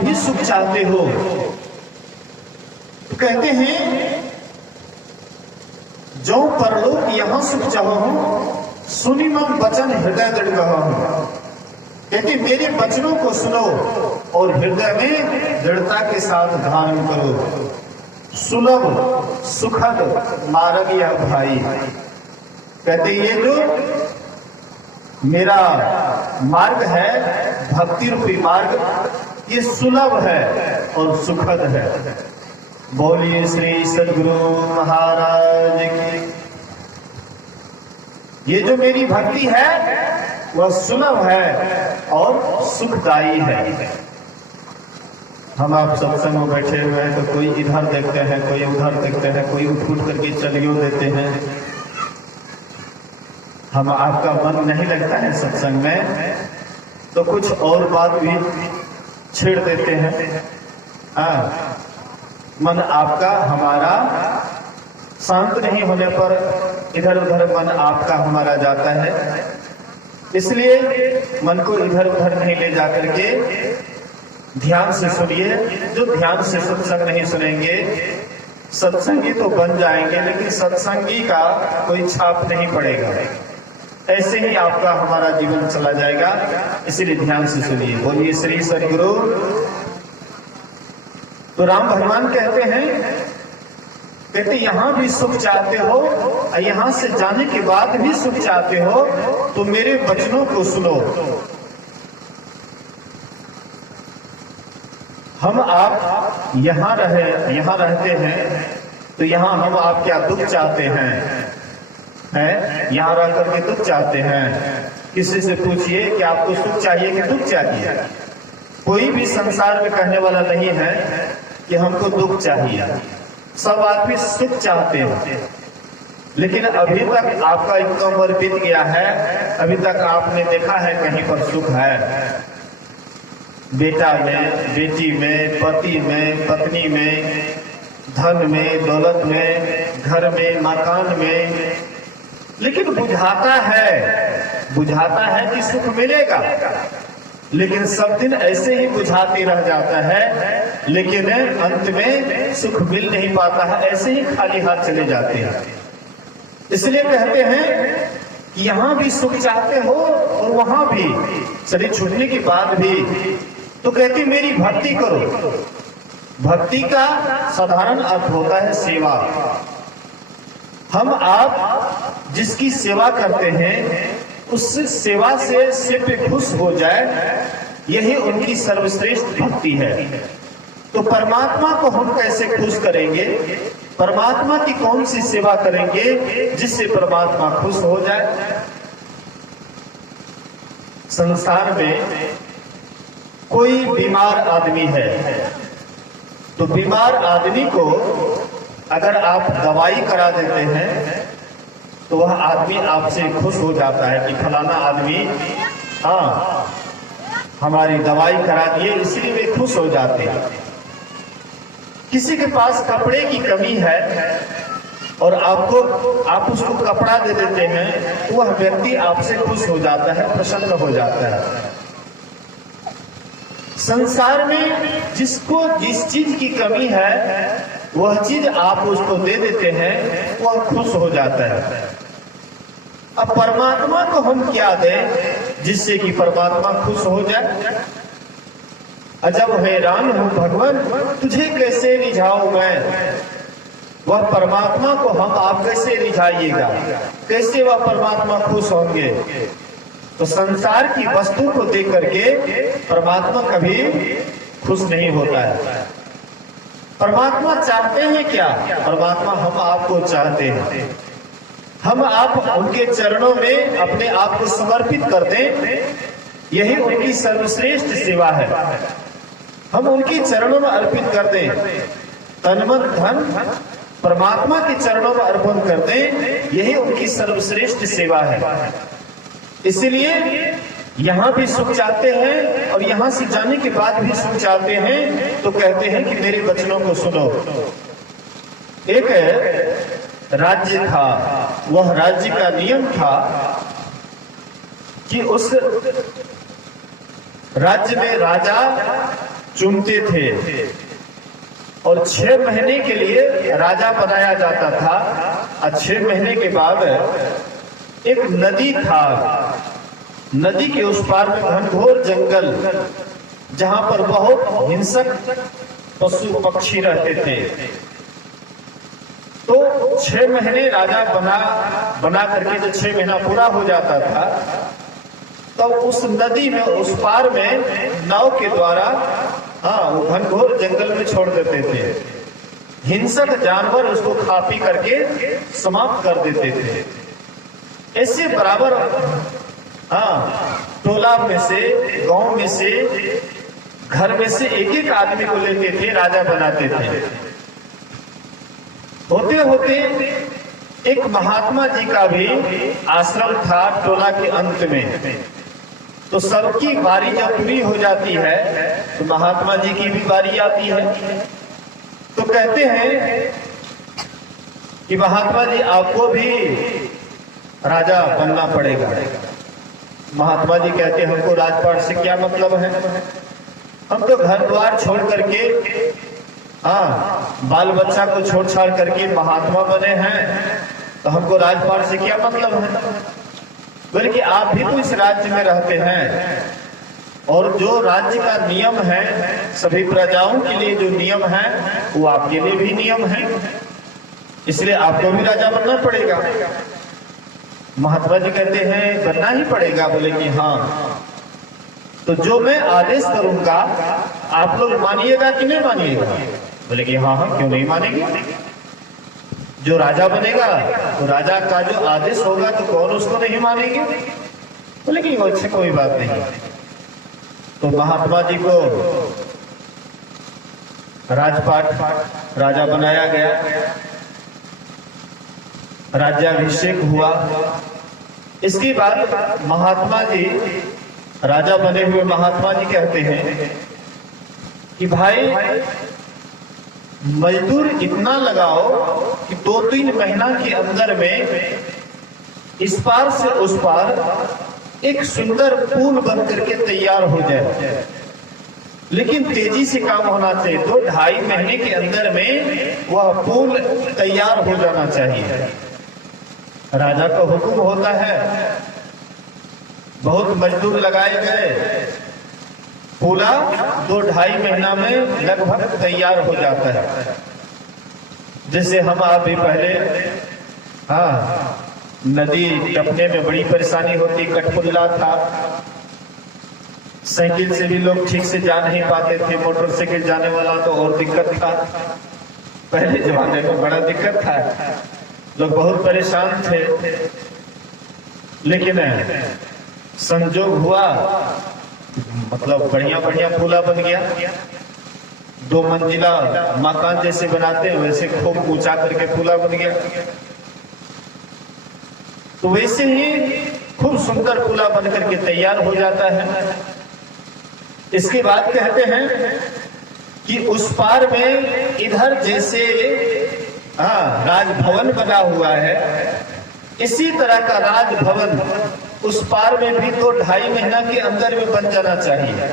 भी सुख चाहते हो। तो कहते हैं जो परलोक यहां सुख चाहो, सुनी मम वचन हृदय दृढ़ कहो। कहते मेरे वचनों को सुनो और हृदय में दृढ़ता के साथ धारण करो। सुलभ सुखद मार्ग या भाई, कहते ये जो मेरा मार्ग है, भक्ति रूपी मार्ग, ये सुलभ है और सुखद है। बोलिए श्री सद्गुरु महाराज की। ये जो मेरी भक्ति है वह सुलभ है और सुखदायी है। हम आप सत्संग में बैठे हुए हैं तो कोई इधर देखते हैं, कोई उधर देखते हैं, कोई उठ करके चलियो देते हैं। हम आपका मन नहीं लगता है सत्संग में तो कुछ और बात भी छेड़ देते हैं। मन आपका हमारा शांत नहीं होने पर इधर उधर मन आपका हमारा जाता है। इसलिए मन को इधर उधर नहीं ले जाकर के ध्यान से सुनिए। जो ध्यान से सत्संग नहीं सुनेंगे, सत्संगी तो बन जाएंगे लेकिन सत्संगी का कोई छाप नहीं पड़ेगा। ऐसे ही आपका हमारा जीवन चला जाएगा। इसीलिए ध्यान से सुनिए। बोलिए श्री सद्गुरु। तो राम भगवान कहते हैं, कहते यहां भी सुख चाहते हो और यहां से जाने के बाद भी सुख चाहते हो तो मेरे वचनों को सुनो। हम आप यहां रहते हैं तो यहां हम आप क्या दुख चाहते हैं? यहां रह करके दुख चाहते हैं? किसी से पूछिए कि आपको सुख चाहिए कि दुख चाहिए? कोई भी संसार में कहने वाला नहीं है कि हमको दुख चाहिए। सब आदमी सुख चाहते हैं। लेकिन अभी तक आपका इतना उम्र बीत गया है, अभी तक आपने देखा है कहीं पर सुख है? बेटा में, बेटी में, पति में, पत्नी में, धन में, दौलत में, घर में, मकान में। लेकिन बुझाता है कि सुख मिलेगा, लेकिन सब दिन ऐसे ही बुझाते रह जाता है, लेकिन अंत में सुख मिल नहीं पाता है, ऐसे ही खाली हाथ चले जाते हैं। इसलिए कहते हैं कि यहाँ भी सुख चाहते हो और वहां भी, शरीर छूटने के बाद भी। तो कहते मेरी भक्ति करो। भक्ति का साधारण अर्थ होता है सेवा। हम आप जिसकी सेवा करते हैं उस सेवा से सिर्फ खुश हो जाए, यही उनकी सर्वश्रेष्ठ भक्ति है। तो परमात्मा को हम कैसे खुश करेंगे? परमात्मा की कौन सी सेवा करेंगे जिससे परमात्मा खुश हो जाए? संसार में कोई बीमार आदमी है तो बीमार आदमी को अगर आप दवाई करा देते हैं तो वह आदमी आपसे खुश हो जाता है कि फलाना आदमी हमारी दवाई करा दिए, इसलिए वे खुश हो जाते हैं। किसी के पास कपड़े की कमी है और आप उसको कपड़ा दे देते हैं तो वह व्यक्ति आपसे खुश हो जाता है, प्रसन्न हो जाता है। संसार में जिसको जिस चीज की कमी है वह चीज आप उसको दे देते हैं, वह खुश हो जाता है। अब परमात्मा को हम क्या दें जिससे कि परमात्मा खुश हो जाए? अजब हैरान हूं भगवान, तुझे कैसे रिझाऊं मैं? वह परमात्मा को हम आप कैसे रिझाइएगा? कैसे वह परमात्मा खुश होंगे? तो संसार की वस्तु को देख करके परमात्मा कभी खुश नहीं होता है। परमात्मा चाहते हैं क्या? परमात्मा हम आपको चाहते हैं। हम आप उनके चरणों में अपने आप को समर्पित कर दें, यही उनकी सर्वश्रेष्ठ सेवा है। हम उनके चरणों में अर्पित कर दें, तन मन धन परमात्मा के चरणों में अर्पण कर दें, यही उनकी सर्वश्रेष्ठ सेवा है। इसलिए यहाँ भी सुख चाहते हैं और यहाँ से जाने के बाद भी सुख चाहते हैं। तो कहते हैं कि मेरे वचनों को सुनो। एक राज्य था, वह राज्य का नियम था कि उस राज्य में राजा चुनते थे और 6 महीने के लिए राजा बनाया जाता था। और 6 महीने के बाद एक नदी था, नदी के उस पार में घनघोर जंगल, जहां पर बहुत हिंसक पशु पक्षी रहते थे। तो 6 महीने राजा बना करके जब 6 महीना पूरा हो जाता था, तो उस नदी में उस पार में नाव के द्वारा वो घनघोर जंगल में छोड़ देते थे। हिंसक जानवर उसको खा पी करके समाप्त कर देते थे। ऐसे बराबर टोला में से, गांव में से, घर में से एक एक आदमी को लेते थे, राजा बनाते थे। होते होते एक महात्मा जी का भी आश्रम था टोला के अंत में। तो सबकी बारी जब पूरी हो जाती है तो महात्मा जी की भी बारी आती है। तो कहते हैं कि महात्मा जी आपको भी राजा बनना पड़ेगा। महात्मा जी कहते हैं हमको राजपाट से क्या मतलब है, हम तो घर द्वार छोड़ करके बाल बच्चा को छोड़ छाड़ करके महात्मा बने हैं, तो हमको राजपाट से क्या मतलब है। बल्कि आप भी तो इस राज्य में रहते हैं और जो राज्य का नियम है, सभी प्रजाओं के लिए जो नियम है वो आपके लिए भी नियम है, इसलिए आपको भी राजा बनना पड़ेगा। महात्मा जी कहते हैं बनना ही पड़ेगा। बोले कि हाँ, तो जो मैं आदेश करूंगा आप लोग मानिएगा कि नहीं मानिएगा। बोले कि हाँ हाँ, क्यों नहीं मानेंगे। जो राजा बनेगा तो राजा का जो आदेश होगा तो कौन उसको नहीं मानेंगे। बोले कि अच्छे कोई बात नहीं। तो महात्मा जी को राजपाट राजा बनाया गया, राज्याभिषेक हुआ। इसके बाद महात्मा जी राजा बने हुए महात्मा जी कहते हैं कि भाई मजदूर इतना लगाओ कि 2-3 महीना के अंदर में इस पार से उस पार एक सुंदर पुल बन करके तैयार हो जाए। लेकिन तेजी से काम होना चाहिए, 2-2.5 महीने के अंदर में वह पुल तैयार हो जाना चाहिए। राजा का हुक्म होता है। बहुत मजदूर लगाए गए, पुला 2-2.5 महीना में लगभग तैयार हो जाता है। जैसे हम आप भी पहले नदी टपने में बड़ी परेशानी होती, कठपुतला था, साइकिल से भी लोग ठीक से जा नहीं पाते थे, मोटरसाइकिल जाने वाला तो और दिक्कत था। पहले जमाने में बड़ा दिक्कत था, लोग बहुत परेशान थे। लेकिन संजोग हुआ, मतलब बढ़िया बढ़िया पुला बन गया। 2 मंजिला मकान जैसे बनाते हैं वैसे खूब ऊंचा करके पुला बन गया। तो वैसे ही खूब सुंदर पुला बन करके तैयार हो जाता है। इसके बाद कहते हैं कि उस पार में इधर जैसे राजभवन बना हुआ है, इसी तरह का राजभवन उस पार में भी 2-2.5 महीना के अंदर में बन जाना चाहिए।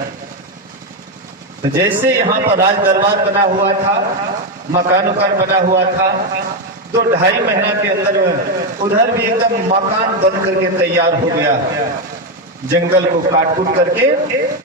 तो जैसे यहाँ पर राज दरबार बना हुआ था, मकान बना हुआ था, 2-2.5 महीना के अंदर में उधर भी एकदम मकान बन करके तैयार हो गया, जंगल को काट कूट करके।